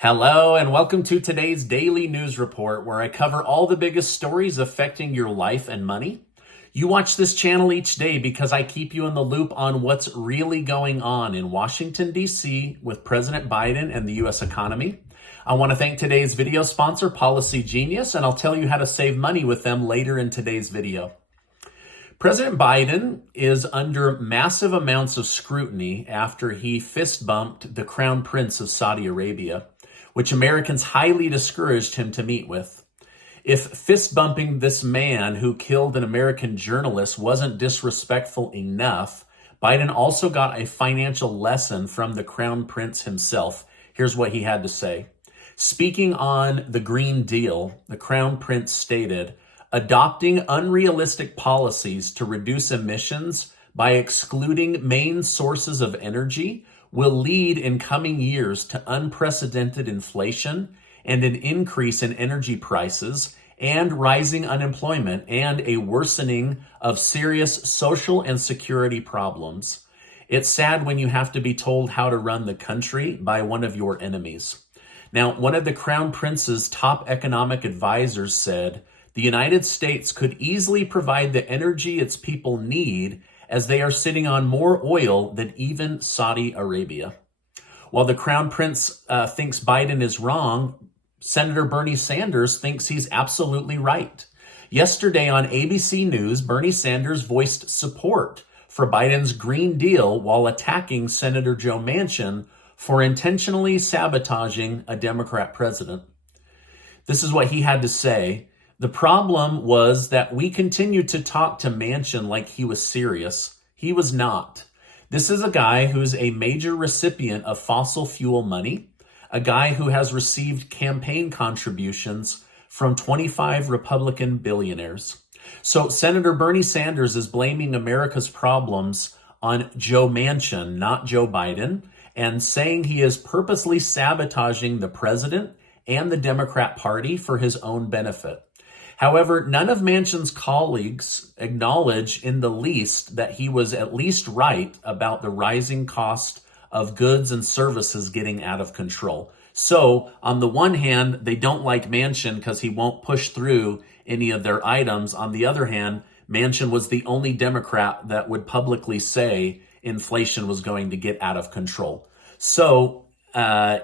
Hello, and welcome to today's daily news report where I cover all the biggest stories affecting your life and money. You watch this channel each day because I keep you in the loop on what's really going on in Washington, D.C. with President Biden and the U.S. economy. I want to thank today's video sponsor, Policy Genius, and I'll tell you how to save money with them later in today's video. President Biden is under massive amounts of scrutiny after he fist bumped the Crown Prince of Saudi Arabia, which Americans highly discouraged him to meet with. If fist bumping this man who killed an American journalist wasn't disrespectful enough, Biden also got a financial lesson from the Crown Prince himself. Here's what he had to say. Speaking on the Green Deal, the Crown Prince stated, adopting unrealistic policies to reduce emissions by excluding main sources of energy will lead in coming years to unprecedented inflation and an increase in energy prices and rising unemployment and a worsening of serious social and security problems. It's sad when you have to be told how to run the country by one of your enemies. Now, one of the Crown Prince's top economic advisors said, the United States could easily provide the energy its people need as they are sitting on more oil than even Saudi Arabia. While the Crown Prince thinks Biden is wrong, Senator Bernie Sanders thinks he's absolutely right. Yesterday on ABC News, Bernie Sanders voiced support for Biden's Green Deal while attacking Senator Joe Manchin for intentionally sabotaging a Democrat president. This is what he had to say. The problem was that we continued to talk to Manchin like he was serious. He was not. This is a guy who's a major recipient of fossil fuel money, a guy who has received campaign contributions from 25 Republican billionaires. So Senator Bernie Sanders is blaming America's problems on Joe Manchin, not Joe Biden, and saying he is purposely sabotaging the president and the Democrat Party for his own benefit. However, none of Manchin's colleagues acknowledge in the least that he was at least right about the rising cost of goods and services getting out of control. So, on the one hand, they don't like Manchin because he won't push through any of their items. On the other hand, Manchin was the only Democrat that would publicly say inflation was going to get out of control. So,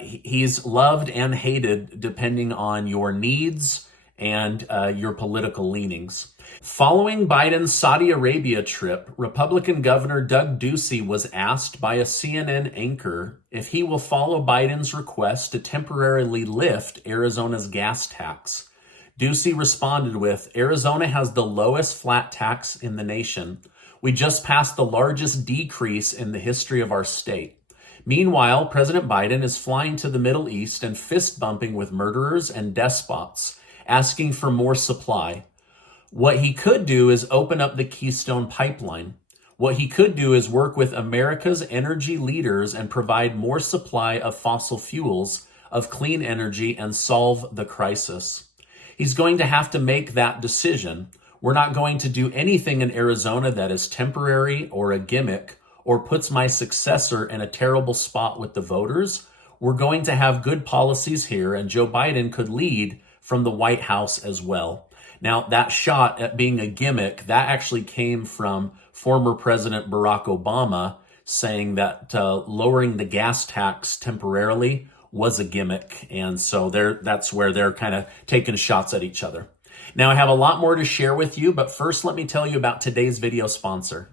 he's loved and hated depending on your needs and your political leanings. Following Biden's Saudi Arabia trip, Republican Governor Doug Ducey was asked by a CNN anchor if he will follow Biden's request to temporarily lift Arizona's gas tax. Ducey responded with, Arizona has the lowest flat tax in the nation. We just passed the largest decrease in the history of our state. Meanwhile, President Biden is flying to the Middle East and fist bumping with murderers and despots, asking for more supply. What he could do is open up the Keystone Pipeline. What he could do is work with America's energy leaders and provide more supply of fossil fuels, of clean energy, and solve the crisis. He's going to have to make that decision. We're not going to do anything in Arizona that is temporary or a gimmick or puts my successor in a terrible spot with the voters. We're going to have good policies here, and Joe Biden could lead from the White House as well. Now, that shot at being a gimmick, that actually came from former President Barack Obama saying that lowering the gas tax temporarily was a gimmick. And so that's where they're kind of taking shots at each other. Now, I have a lot more to share with you, but first let me tell you about today's video sponsor.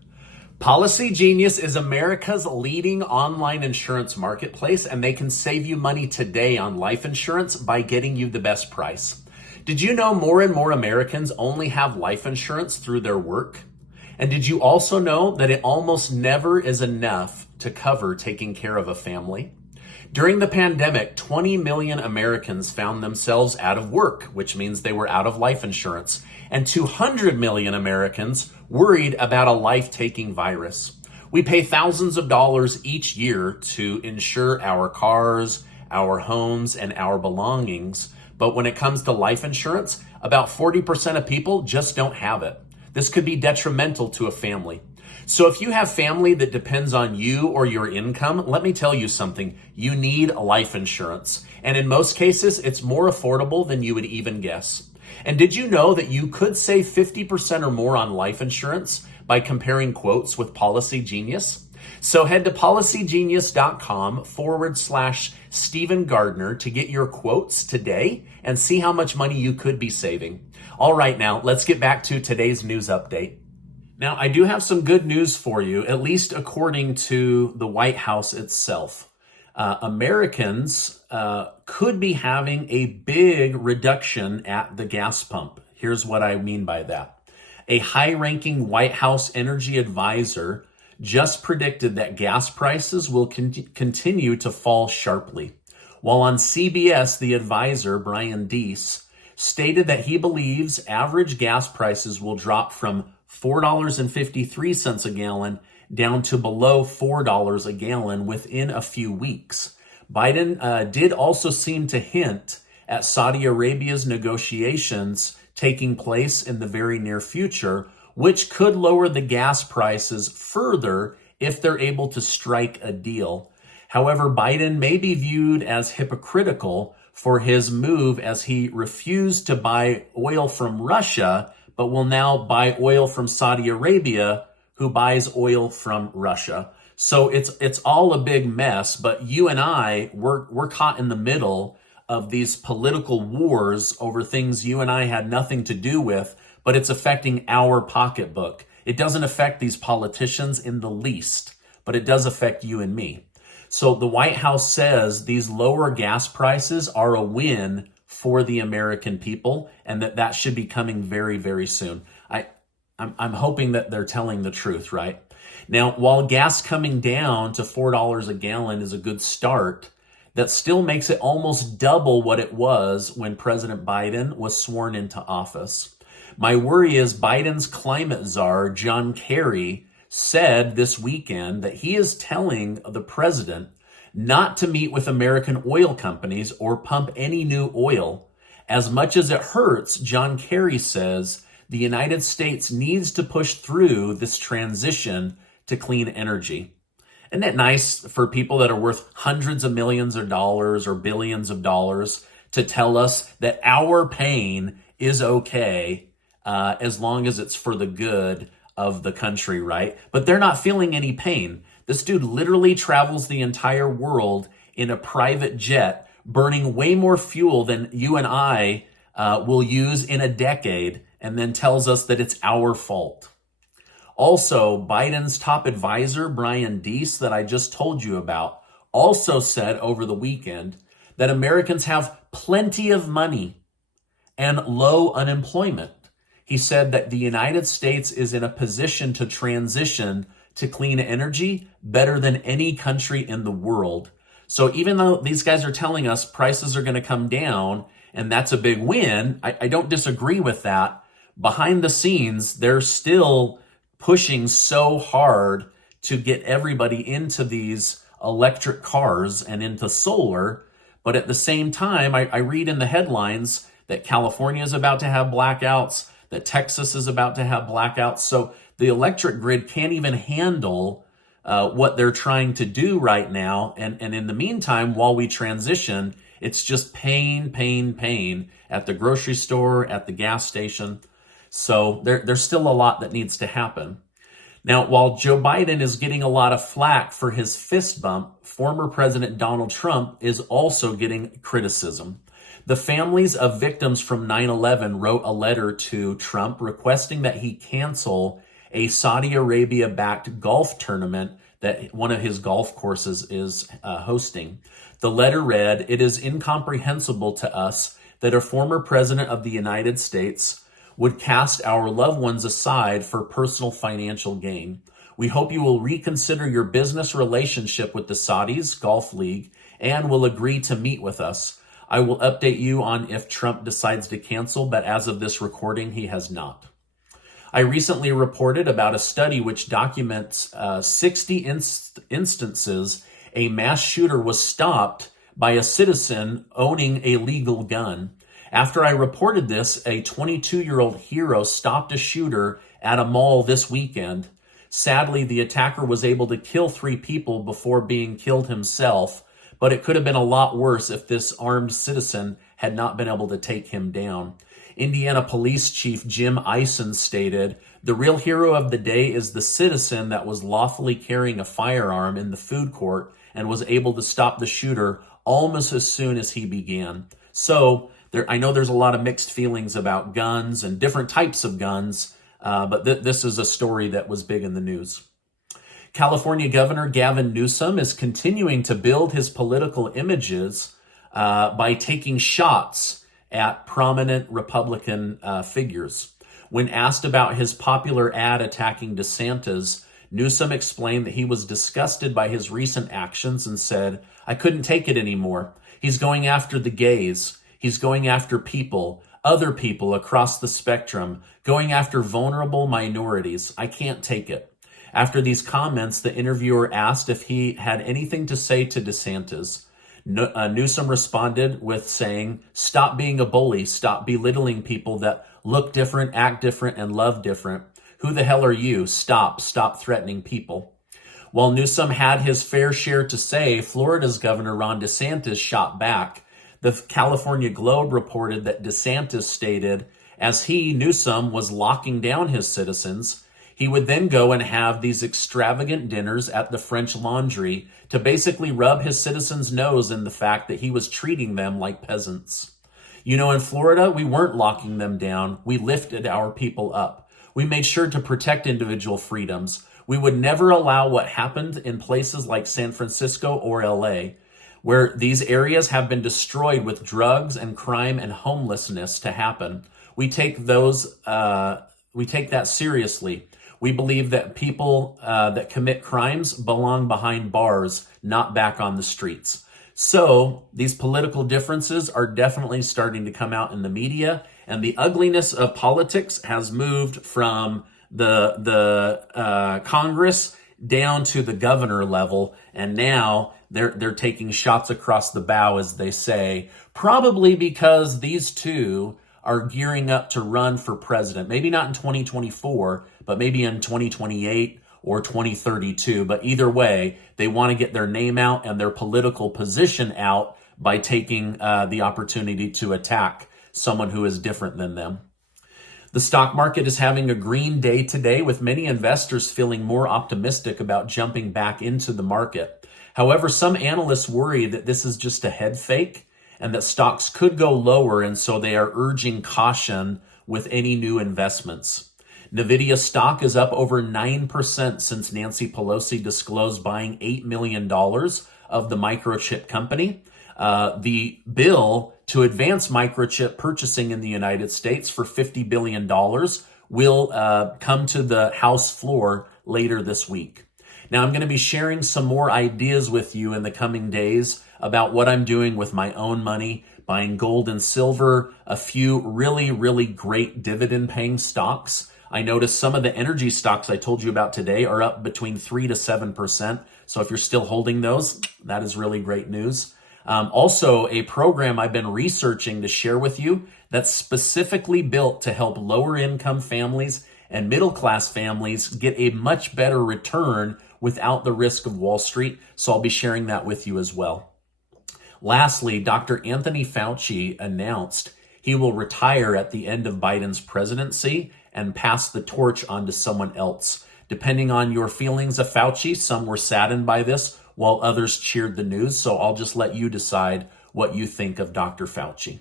Policy Genius is America's leading online insurance marketplace, and they can save you money today on life insurance by getting you the best price. Did you know more and more Americans only have life insurance through their work? And did you also know that it almost never is enough to cover taking care of a family? During the pandemic, 20 million Americans found themselves out of work, which means they were out of life insurance, and 200 million Americans worried about a life-taking virus. We pay thousands of dollars each year to insure our cars, our homes, and our belongings, but when it comes to life insurance, about 40% of people just don't have it. This could be detrimental to a family. So if you have family that depends on you or your income, let me tell you something. You need life insurance. And in most cases, it's more affordable than you would even guess. And did you know that you could save 50% or more on life insurance by comparing quotes with Policy Genius? So head to policygenius.com/Stephen Gardner to get your quotes today and see how much money you could be saving. All right, now let's get back to today's news update. Now, I do have some good news for you, at least according to the White House itself. Americans could be having a big reduction at the gas pump. Here's what I mean by that. A high-ranking White House energy advisor just predicted that gas prices will continue to fall sharply. While on CBS, the advisor, Brian Deese, stated that he believes average gas prices will drop from $4.53 a gallon down to below $4 a gallon within a few weeks. Biden did also seem to hint at Saudi Arabia's negotiations taking place in the very near future, which could lower the gas prices further if they're able to strike a deal. However, Biden may be viewed as hypocritical for his move as he refused to buy oil from Russia, but will now buy oil from Saudi Arabia, who buys oil from Russia. So it's all a big mess, but you and we're caught in the middle of these political wars over things you and I had nothing to do with, but it's affecting our pocketbook. It doesn't affect these politicians in the least, but it does affect you and me. So the White House says these lower gas prices are a win for the American people, and that should be coming very, very soon. I'm hoping that they're telling the truth, right? Now, while gas coming down to $4 a gallon is a good start, that still makes it almost double what it was when President Biden was sworn into office. My worry is Biden's climate czar, John Kerry, said this weekend that he is telling the president not to meet with American oil companies or pump any new oil. As much as it hurts, John Kerry says the United States needs to push through this transition to clean energy. Isn't that nice for people that are worth hundreds of millions of dollars or billions of dollars to tell us that our pain is okay as long as it's for the good of the country, right? But they're not feeling any pain. This dude literally travels the entire world in a private jet, burning way more fuel than you and I will use in a decade, and then tells us that it's our fault. Also, Biden's top advisor, Brian Deese, that I just told you about, also said over the weekend that Americans have plenty of money and low unemployment. He said that the United States is in a position to transition to clean energy better than any country in the world. So even though these guys are telling us prices are going to come down, and that's a big win, I don't disagree with that. Behind the scenes, they're still pushing so hard to get everybody into these electric cars and into solar. But at the same time, I read in the headlines that California is about to have blackouts, that Texas is about to have blackouts. So the electric grid can't even handle what they're trying to do right now. And in the meantime, while we transition, it's just pain, pain, pain at the grocery store, at the gas station. So there's still a lot that needs to happen. Now, while Joe Biden is getting a lot of flack for his fist bump, former President Donald Trump is also getting criticism. The families of victims from 9/11 wrote a letter to Trump requesting that he cancel a Saudi Arabia-backed golf tournament that one of his golf courses is hosting. The letter read, "It is incomprehensible to us that a former president of the United States would cast our loved ones aside for personal financial gain. We hope you will reconsider your business relationship with the Saudis Golf League and will agree to meet with us. I will update you on if Trump decides to cancel, but as of this recording, he has not." I recently reported about a study which documents 60 instances a mass shooter was stopped by a citizen owning a legal gun. After I reported this, a 22-year-old hero stopped a shooter at a mall this weekend. Sadly, the attacker was able to kill 3 people before being killed himself, but it could have been a lot worse if this armed citizen had not been able to take him down. Indiana Police Chief Jim Ison stated, "The real hero of the day is the citizen that was lawfully carrying a firearm in the food court and was able to stop the shooter almost as soon as he began." So I know there's a lot of mixed feelings about guns and different types of guns, but this is a story that was big in the news. California Governor Gavin Newsom is continuing to build his political images by taking shots at prominent Republican figures. When asked about his popular ad attacking DeSantis, Newsom explained that he was disgusted by his recent actions and said, "I couldn't take it anymore. He's going after the gays. He's going after people, other people across the spectrum, going after vulnerable minorities. I can't take it." After these comments, the interviewer asked if he had anything to say to DeSantis. Newsom responded with saying, "Stop being a bully. Stop belittling people that look different, act different, and love different. Who the hell are you? Stop threatening people." While Newsom had his fair share to say, Florida's Governor Ron DeSantis shot back. The California Globe reported that DeSantis stated, as he, Newsom, was locking down his citizens, he would then go and have these extravagant dinners at the French Laundry to basically rub his citizens' nose in the fact that he was treating them like peasants. You know, in Florida, we weren't locking them down. We lifted our people up. We made sure to protect individual freedoms. We would never allow what happened in places like San Francisco or LA, where these areas have been destroyed with drugs and crime and homelessness to happen. We take that seriously. We believe that people that commit crimes belong behind bars, not back on the streets. So these political differences are definitely starting to come out in the media, and the ugliness of politics has moved from the Congress down to the governor level, and now they're taking shots across the bow, as they say, probably because these two are gearing up to run for president. Maybe not in 2024, but maybe in 2028 or 2032. But either way, they want to get their name out and their political position out by taking the opportunity to attack someone who is different than them. The stock market is having a green day today, with many investors feeling more optimistic about jumping back into the market. However, some analysts worry that this is just a head fake and that stocks could go lower, and so they are urging caution with any new investments. Nvidia stock is up over 9% since Nancy Pelosi disclosed buying $8 million of the microchip company. The bill to advance microchip purchasing in the United States for $50 billion will come to the House floor later this week. Now, I'm going to be sharing some more ideas with you in the coming days about what I'm doing with my own money, buying gold and silver, a few really, really great dividend-paying stocks. I noticed some of the energy stocks I told you about today are up between 3 to 7%. So if you're still holding those, that is really great news. Also, a program I've been researching to share with you that's specifically built to help lower income families and middle class families get a much better return without the risk of Wall Street. So I'll be sharing that with you as well. Lastly, Dr. Anthony Fauci announced he will retire at the end of Biden's presidency and pass the torch on to someone else. Depending on your feelings of Fauci, some were saddened by this, while others cheered the news. So I'll just let you decide what you think of Dr. Fauci.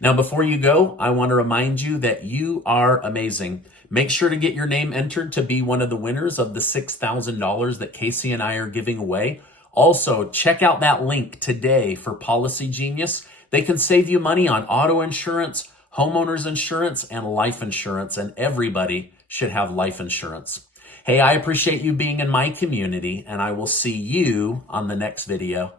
Now, before you go, I want to remind you that you are amazing. Make sure to get your name entered to be one of the winners of the $6,000 that Casey and I are giving away. Also, check out that link today for Policy Genius. They can save you money on auto insurance, homeowners insurance, and life insurance, and everybody should have life insurance. Hey, I appreciate you being in my community, and I will see you on the next video.